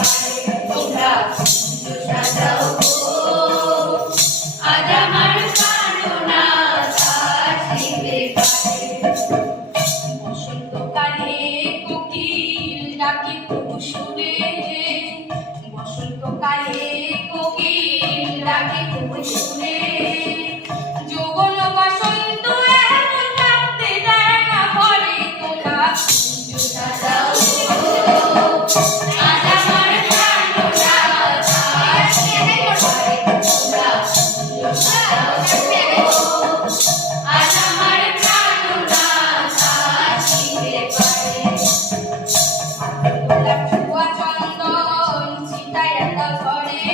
পারে তোমরা সাজাও আজ আমার কামনা আসিতে পারে বসন্তকালে কোকিল ডাকে কুসুরে বসন্তকালে কোকিল ডাকে কুসুরে যৌবন বসন্ত এমন থাকতে দেয় না ঘরে তোমরা সাজাও আজ আমার কামনা আসিতে পারে তোমরা সাজাও আজ আমার কামনা আসিতে পারে গোলাপ ছুয়া চন্দন ছিটাইয়া ঘরে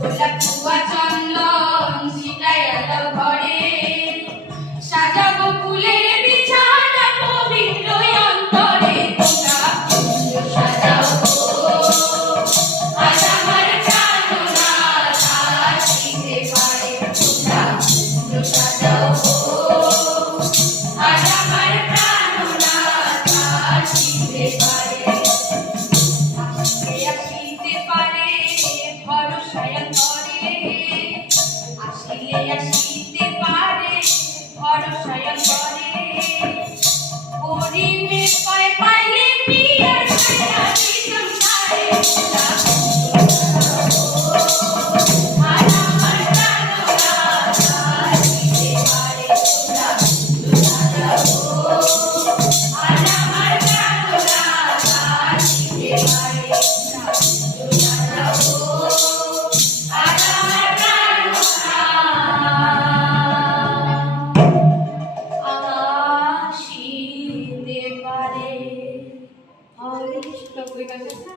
গোলাপ ছুয়া চন্দন ছিটাইয়া ঘরে সাজাবো ফুলের বিছানা পবিত্র অন্তরে তোমরা সাজাও আজ আমার কামনা আসিতে পারে তোমরা সাজাও আজ আমার কামনা আসিতে পারে আসিতে পারে ভরসায় করে আসিতে পারে ভরসায় করে হরিণে কয় পাইলে পিয়ার ছায়া দিতাম তারে আজ আমার কামনা আসিতে পারে তোমরা সাজাও আজ আমার কামনা আসিতে পারে